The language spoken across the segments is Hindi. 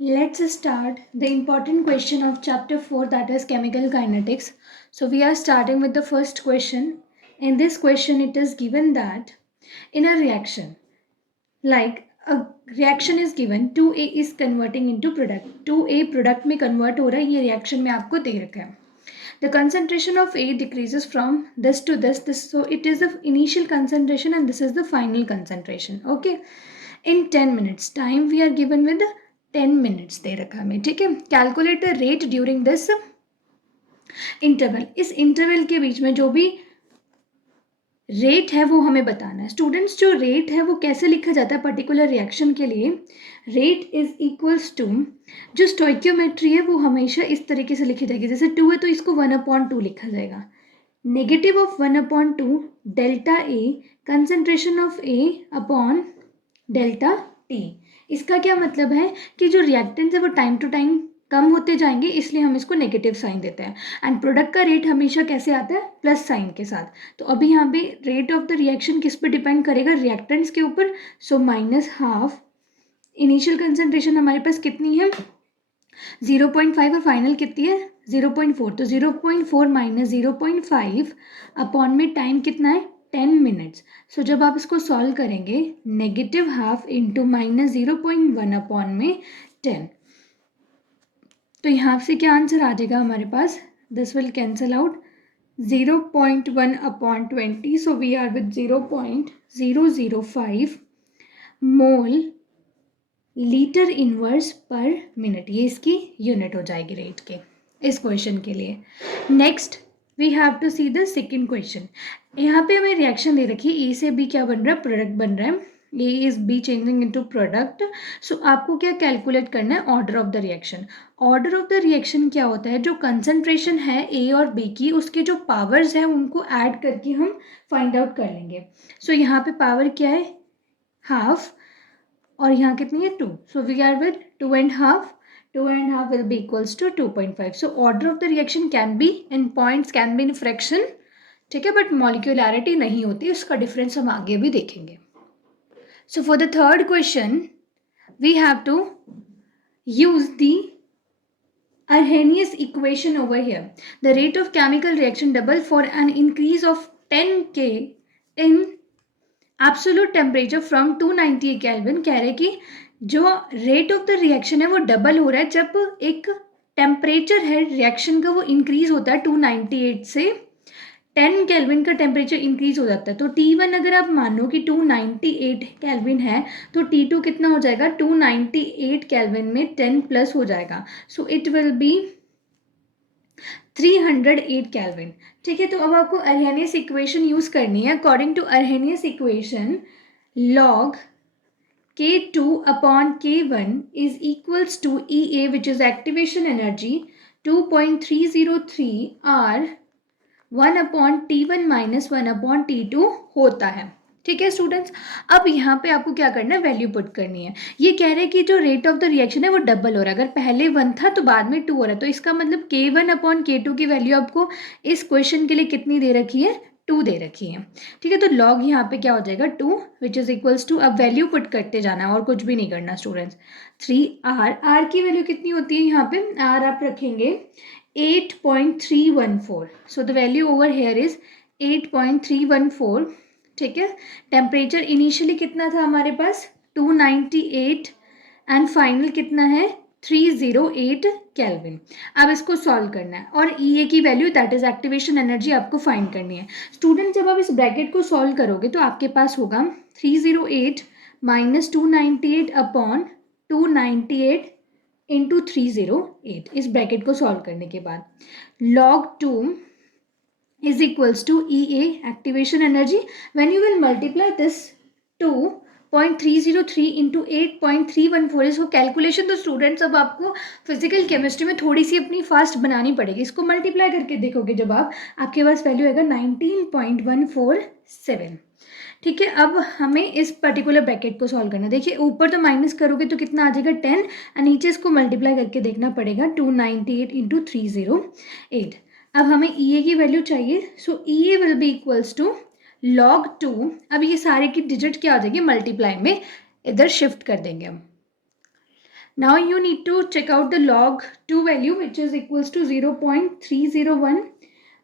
Let's start the important question of chapter 4, that is chemical kinetics. So we are starting with the first question. In this question it is given that in a reaction, like a reaction is given, 2A is converting into product. 2A product में convert हो रहा है, ये reaction में आपको दे रखा है. The concentration of A decreases from this to this, so it is the initial concentration and this is the final concentration. Okay, in 10 minutes time we are given with 10 minutes दे रखा हमें. ठीक है, calculate the rate during this interval. इस इंटरवल के बीच में जो भी रेट है वो हमें बताना है. स्टूडेंट्स, जो रेट है वो कैसे लिखा जाता है पर्टिकुलर रिएक्शन के लिए? रेट इज इक्वल्स टू, जो स्टोइक्योमेट्री है वो हमेशा इस तरीके से लिखी जाएगी. जैसे 2 है तो इसको 1/2 लिखा जाएगा. Negative of 1/2 delta A concentration of A upon delta T. इसका क्या मतलब है कि जो रिएक्टेंट्स है वो टाइम टू टाइम कम होते जाएंगे, इसलिए हम इसको नेगेटिव साइन देते हैं. एंड प्रोडक्ट का रेट हमेशा कैसे आता है? प्लस साइन के साथ. तो अभी यहाँ पे रेट ऑफ द रिएक्शन किस पे डिपेंड करेगा? रिएक्टेंट्स के ऊपर. सो -1/2. इनिशियल कंसंट्रेशन हमारे पास कितनी है? 0.5 और फाइनल कितनी है? 0.4. तो 0.4 माइनस 0.5 अपॉन में टाइम कितना है? 10 मिनट्स. सो जब आप इसको सॉल्व करेंगे, -1/2 इंटू -0.1 अपॉन में 10, तो यहाँ से क्या आंसर आ जाएगा हमारे पास? This will cancel out. 0.1 upon 20, so we are with 0.005 mole litre inverse per minute. ये इसकी यूनिट हो जाएगी रेट के इस क्वेश्चन के लिए. Next we have to see the second question. यहाँ पे हमें रिएक्शन दे रखी है, ए से बी क्या बन रहा है? प्रोडक्ट बन रहा है. A is B changing into product. So आपको क्या कैलकुलेट करना है? Order of the reaction. Order of the reaction क्या होता है? जो कंसंट्रेशन है ए और बी की, उसके जो पावर्स हैं उनको ऐड करके हम फाइंड आउट कर लेंगे. सो यहाँ पे पावर क्या है? हाफ. और यहाँ कितनी है? 2. So we are with 2.5. 2.5 will be equals to 2.5. So order of the reaction can be in points, can be in fraction. ठीक है, बट मॉलिक्यूलैरिटी नहीं होती, उसका डिफरेंस हम आगे भी देखेंगे. So for the third question we have to use the Arrhenius equation over here. The rate of chemical reaction double for an increase of 10 K in absolute temperature from 298 kelvin. कह रहे कि जो रेट ऑफ द रिएक्शन है वो डबल हो रहा है जब एक टेम्परेचर है रिएक्शन का वो इंक्रीज होता है 298 से 10 केल्विन का टेम्परेचर इंक्रीज हो जाता है. तो T1 अगर आप मानो कि 298 केल्विन है तो T2 कितना हो जाएगा? 298 केल्विन में 10 प्लस हो जाएगा. So it will be 308 kelvin. ठीक है, तो अब आपको अर्हेनियस इक्वेशन यूज करनी है. According to Arrhenius equation, log K2 upon K1 is equals to EA, which is activation energy 2.303 R 1 upon T1 minus 1 upon T2 होता है. ठीक है स्टूडेंट्स, अब यहाँ पे आपको क्या करना है? वैल्यू पुट करनी है. ये कह रहे हैं कि जो रेट ऑफ द रिएक्शन है वो डबल हो रहा है. अगर पहले 1 था तो बाद में 2 हो रहा है, तो इसका मतलब K1 अपॉन K2 की वैल्यू आपको इस क्वेश्चन के लिए कितनी दे रखी है? 2 दे रखी है. ठीक है, तो लॉग यहाँ पे क्या हो जाएगा? 2 विच इज इक्वल्स टू, अब वैल्यू पुट करते जाना है और कुछ भी नहीं करना स्टूडेंट्स. 3R. आर की वैल्यू कितनी होती है यहाँ पे? आर आप रखेंगे 8.314. So the value over here is 8.314. ठीक है, टेम्परेचर इनिशियली कितना था हमारे पास? 298 एंड फाइनल कितना है? 308 केल्विन. अब इसको सॉल्व करना है और EA की value, that is activation energy, आपको फाइंड करनी है. स्टूडेंट, जब आप इस ब्रैकेट को सॉल्व करोगे तो आपके पास होगा 308 माइनस 298 अपॉन 298 इंटू 308. इस ब्रैकेट को सॉल्व करने के बाद log 2 is equals to EA, activation energy. When you will multiply this 2.303 into 8.314, इसको कैलकुलेशन तो स्टूडेंट्स अब आपको फिजिकल केमिस्ट्री में थोड़ी सी अपनी फास्ट बनानी पड़ेगी. इसको मल्टीप्लाई करके देखोगे जब आप, आपके पास वैल्यू आएगा 19.147. ठीक है, अब हमें इस पर्टिकुलर ब्रैकेट को सॉल्व करना है. देखिए ऊपर तो माइनस करोगे तो कितना आ जाएगा? 10. और नीचे इसको मल्टीप्लाई करके देखना पड़ेगा 298 इंटू 308. अब हमें EA की वैल्यू चाहिए. So EA will be equals to log 2. अब ये सारे की डिजिट क्या हो जाएगी? मल्टीप्लाई में इधर शिफ्ट कर देंगे हम. Now you need to check out the log 2 value, which is equals to 0.301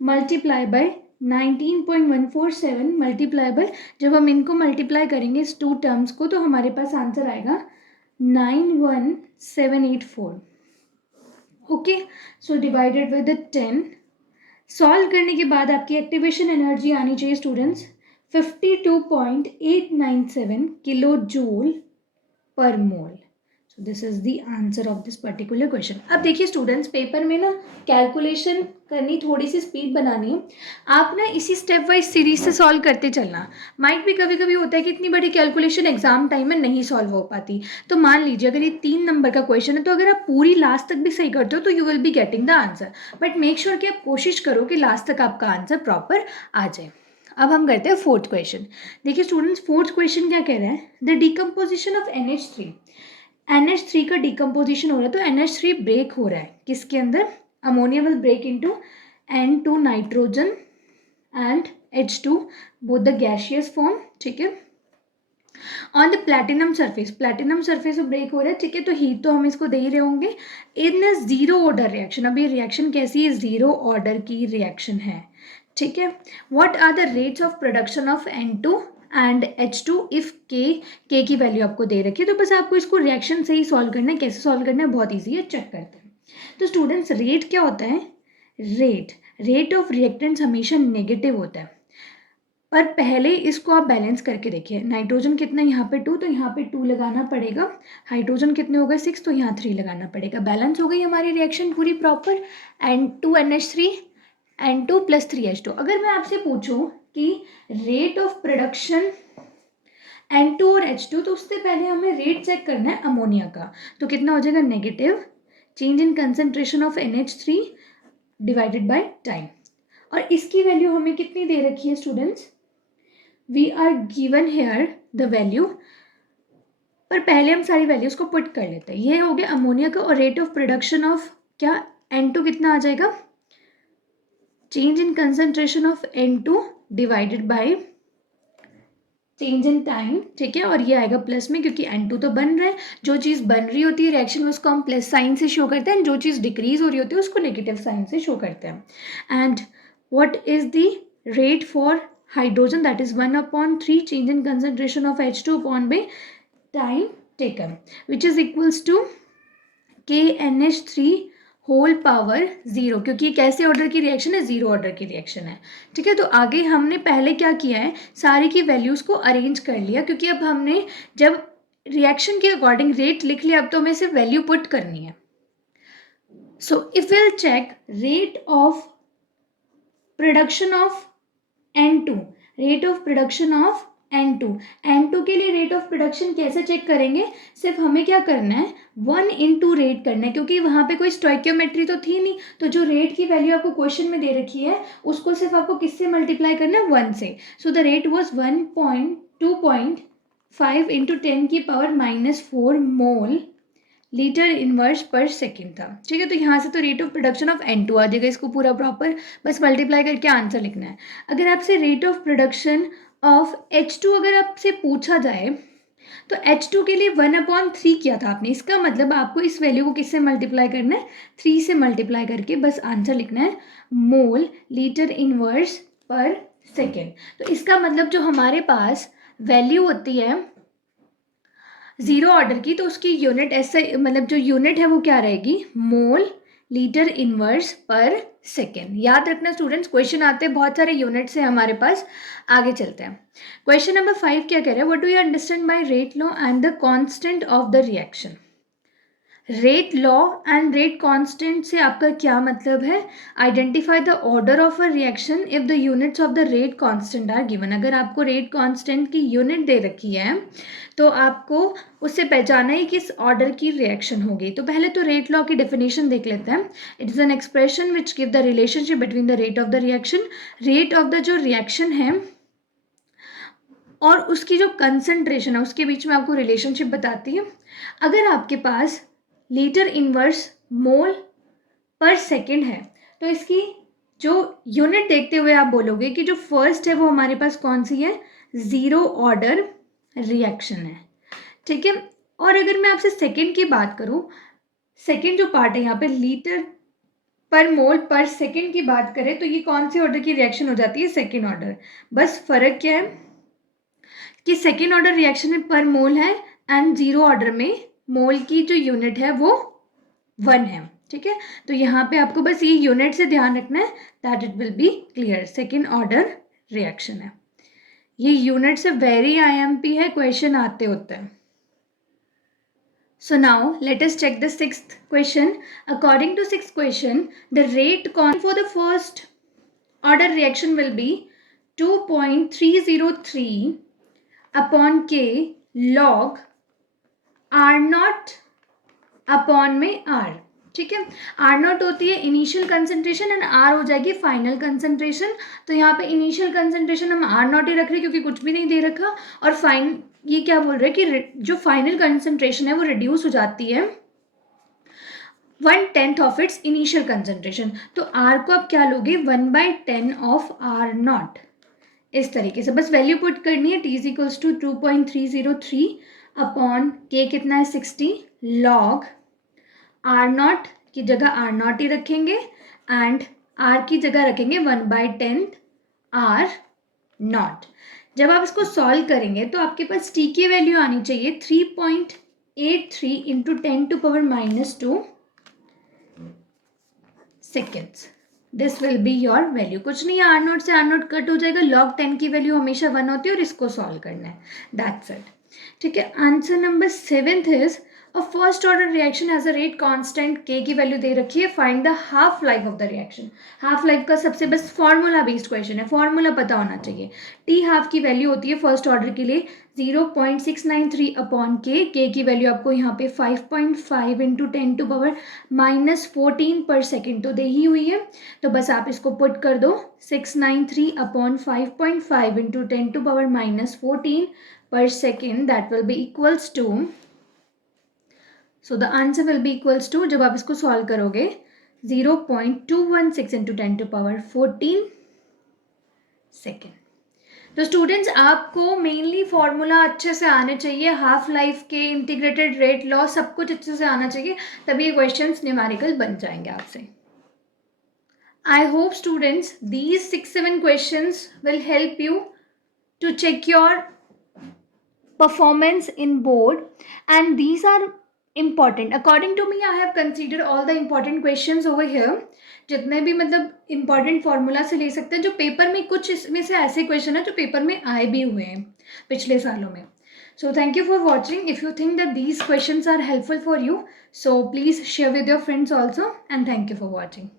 multiply by 19.147 multiply by, जब हम इनको मल्टीप्लाई करेंगे इस टू टर्म्स को तो हमारे पास आंसर आएगा 91784. Okay, so divided with 10. Solve करने के बाद आपकी एक्टिवेशन एनर्जी आनी चाहिए स्टूडेंट्स 52.897 किलो जूल पर मोल. So this is the answer of this particular question. अब देखिए स्टूडेंट्स, पेपर में ना कैलकुलेशन करनी, थोड़ी सी स्पीड बनानी है. आप ना इसी स्टेप वाइज सीरीज से सॉल्व करते चलना. माइट भी कभी कभी होता है कि इतनी बड़ी कैलकुलेशन एग्जाम टाइम में नहीं सॉल्व हो पाती. तो मान लीजिए अगर ये 3 नंबर का क्वेश्चन है तो अगर आप पूरी लास्ट तक भी सही करते हो तो you will be getting the answer. But make sure कि आप कोशिश करो कि लास्ट तक आपका आंसर प्रॉपर आ जाए. अब हम करते हैं फोर्थ क्वेश्चन. देखिए स्टूडेंट्स, फोर्थ क्वेश्चन क्या कह रहा है, the decomposition of NH3. NH3 का डिकम्पोजिशन हो रहा है, तो NH3 ब्रेक हो रहा है किसके अंदर, ammonia will break into N2 nitrogen and H2 both the gaseous form. ठीक है, on the platinum surface, platinum surface break हो रहा है. ठीक है, तो हीट तो हम इसको दे ही रहे होंगे इन जीरो ऑर्डर रिएक्शन. अब ये रिएक्शन कैसी है, जीरो ऑर्डर की रिएक्शन है. ठीक है, what are the rates of production of N2 and H2 if K की वैल्यू आपको दे रखी है. तो बस आपको इसको रिएक्शन से ही सॉल्व करना है. कैसे सॉल्व करना है, बहुत ईजी है, चेक करते हैं. तो स्टूडेंट्स, रेट क्या होता है, रेट ऑफ रिएक्टेंट्स हमेशा नेगेटिव होता है. पर पहले इसको आप बैलेंस करके देखिए. नाइट्रोजन कितना, यहाँ पे 2, तो यहाँ पे 2 लगाना पड़ेगा. हाइड्रोजन कितने हो गए 6, तो यहाँ 3 लगाना पड़ेगा. बैलेंस हो गई हमारी रिएक्शन पूरी प्रॉपर. N2NH3 N2 + 3H2. अगर मैं आपसे पूछूं कि रेट ऑफ प्रोडक्शन N2 और H2, तो उससे पहले हमें रेट चेक करना है अमोनिया का. तो कितना हो जाएगा, negative change in concentration of NH3 divided by time. और इसकी वैल्यू हमें कितनी दे रखी है students, we are given here the value. पर पहले हम सारी वैल्यूज को पुट कर लेते हैं. ये हो गया अमोनिया का. और रेट ऑफ प्रोडक्शन ऑफ क्या, N2 कितना आ जाएगा, change in concentration of N2 divided by change in time. ठीक है, और ये आएगा प्लस में क्योंकि N2 तो बन रहा है. जो चीज़ बन रही होती है रिएक्शन में उसको हम प्लस साइन से शो करते हैं. जो चीज़ डिक्रीज हो रही होती है उसको नेगेटिव साइन से शो करते हैं. And what is the rate for hydrogen, that is 1/3 change in concentration of H2 upon by time taken, which is equals to KNH3 whole power 0. क्योंकि कैसे ऑर्डर की रिएक्शन है, जीरो ऑर्डर की रिएक्शन है. ठीक है, तो आगे हमने पहले क्या किया है, सारी की वैल्यूज को अरेंज कर लिया. क्योंकि अब हमने जब रिएक्शन के अकॉर्डिंग रेट लिख लिया, अब तो हमें सिर्फ वैल्यू पुट करनी है. So if will check rate of production of N2, rate of production of N2 के लिए रेट ऑफ प्रोडक्शन कैसे चेक करेंगे, सिर्फ हमें क्या करना है, 1 × रेट करना है. क्योंकि वहाँ पे कोई स्टोइकियोमेट्री तो थी नहीं, तो जो रेट की वैल्यू आपको क्वेश्चन में दे रखी है उसको सिर्फ आपको किससे मल्टीप्लाई करना है, 1 से. So the rate was 2.5 × 10⁻⁻4 mole litre inverse पर सेकेंड था. ठीक है, तो यहाँ से तो rate of production of N2 आ जाएगा. इसको पूरा प्रॉपर बस मल्टीप्लाई करके आंसर लिखना है. अगर आपसे rate of production of H2 अगर आपसे पूछा जाए तो H2 के लिए 1/3 किया था आपने. इसका मतलब आपको इस वैल्यू को किससे मल्टीप्लाई करना है, 3 से मल्टीप्लाई करके बस आंसर लिखना है मोल लीटर इनवर्स पर सेकेंड. तो इसका मतलब जो हमारे पास वैल्यू होती है जीरो ऑर्डर की, तो उसकी यूनिट ऐसा, मतलब जो यूनिट है वो क्या रहेगी, मोल लीटर इनवर्स पर सेकेंड. याद रखना स्टूडेंट्स, क्वेश्चन आते हैं बहुत सारे यूनिट्स हैं हमारे पास. आगे चलते हैं. क्वेश्चन नंबर 5 क्या कह रहा है, what do you understand by rate law and the constant of the reaction. Rate law and rate constant से आपका क्या मतलब है, identify the order of a reaction if the units of the rate constant are given. अगर आपको रेट कांस्टेंट की यूनिट दे रखी है तो आपको उससे पहचाना ही किस ऑर्डर की रिएक्शन होगी. तो पहले तो रेट लॉ की डेफिनेशन देख लेते हैं. It is an expression which give the relationship between the rate of the reaction, rate of the जो रिएक्शन है और उसकी जो कंसंट्रेशन है उसके बीच में आपको रिलेशनशिप बताती है. अगर आपके पास लीटर इनवर्स मोल पर सेकेंड है तो इसकी जो यूनिट देखते हुए आप बोलोगे कि जो फर्स्ट है वो हमारे पास कौन सी है, जीरो ऑर्डर रिएक्शन है. ठीक है, और अगर मैं आपसे सेकेंड की बात करूँ, सेकेंड जो पार्ट है यहाँ पे लीटर पर मोल पर सेकेंड की बात करें तो ये कौन से ऑर्डर की रिएक्शन हो जाती है, सेकेंड ऑर्डर। बस फर्क क्या है कि सेकेंड ऑर्डर रिएक्शन में पर मोल है एंड जीरो ऑर्डर में मोल की जो यूनिट है वो 1 है। ठीक है, तो यहाँ पे आपको बस ये यूनिट से ध्यान रखना है, that it will be clear. Second order reaction है, ये यूनिट से वेरी IMP है, क्वेश्चन आते होते हैं। So now let us check the sixth question. According to sixth question, the rate constant for the first order reaction will be 2.303 upon K log R naught upon में R। ठीक है, R नॉट होती है इनिशियल कंसेंट्रेशन एंड R हो जाएगी फाइनल कंसेंट्रेशन। तो यहाँ पे इनिशियल कंसेंट्रेशन हम R नॉट ही रख रहे हैं क्योंकि कुछ भी नहीं दे रखा, और ये क्या बोल रहे हैं कि जो फाइनल कंसेंट्रेशन है वो रिड्यूस हो जाती है 1/10 ऑफ इट्स इनिशियल कंसेंट्रेशन। तो R को आप क्या लोगे, 1/10 ऑफ R नॉट। इस तरीके से बस वैल्यू पुट करनी है, T = 2.303 अपॉन K कितना है 60 लॉग R नॉट की जगह R नॉट ही रखेंगे एंड R की जगह रखेंगे 1/10 R नॉट। जब आप इसको सॉल्व करेंगे तो आपके पास T की वैल्यू आनी चाहिए 3.83 into 10⁻² seconds. This will be your value. कुछ नहीं है, R नॉट से R नॉट कट हो जाएगा, log 10 की वैल्यू हमेशा 1 होती है और इसको सॉल्व करना है, दैट्स इट। ठीक है, answer number 7th is a first order reaction has a rate constant K की वैल्यू दे रखी है, find the half life of the reaction. Half life का सबसे बस फॉर्मूला बेस्ड क्वेश्चन है, फॉर्मूला पता होना चाहिए। T हाफ की वैल्यू होती है फर्स्ट ऑर्डर के लिए 0.693 अपॉन K। K की वैल्यू आपको यहाँ पे 5.5 इंटू 10⁻⁻14 पर सेकेंड तो दे ही हुई है, तो बस आप इसको पुट कर दो 693 upon 5.5 into 10⁻⁻14 per second, that will be equals to, so the answer will be equals to, जब आप इसको सॉल्व करोगे 0.216 इंटू 10⁻14 सेकेंड। तो स्टूडेंट्स आपको मेनली फॉर्मूला अच्छे से आने चाहिए, हाफ लाइफ के, इंटीग्रेटेड रेट लॉ, सब कुछ अच्छे से आना चाहिए, तभी ये क्वेश्चंस न्यूमेरिकल बन जाएंगे आपसे। I hope students these 6-7 questions will help you to check your performance in board, and these are important according to me. I have considered all the important questions over here, जितने भी मतलब important फॉर्मूला से ले सकते हैं, जो पेपर में कुछ इसमें से ऐसे क्वेश्चन है जो पेपर में आए भी हुए हैं पिछले सालों में। So thank you for watching. If you think that these questions are helpful for you, so please share with your friends also, and thank you for watching.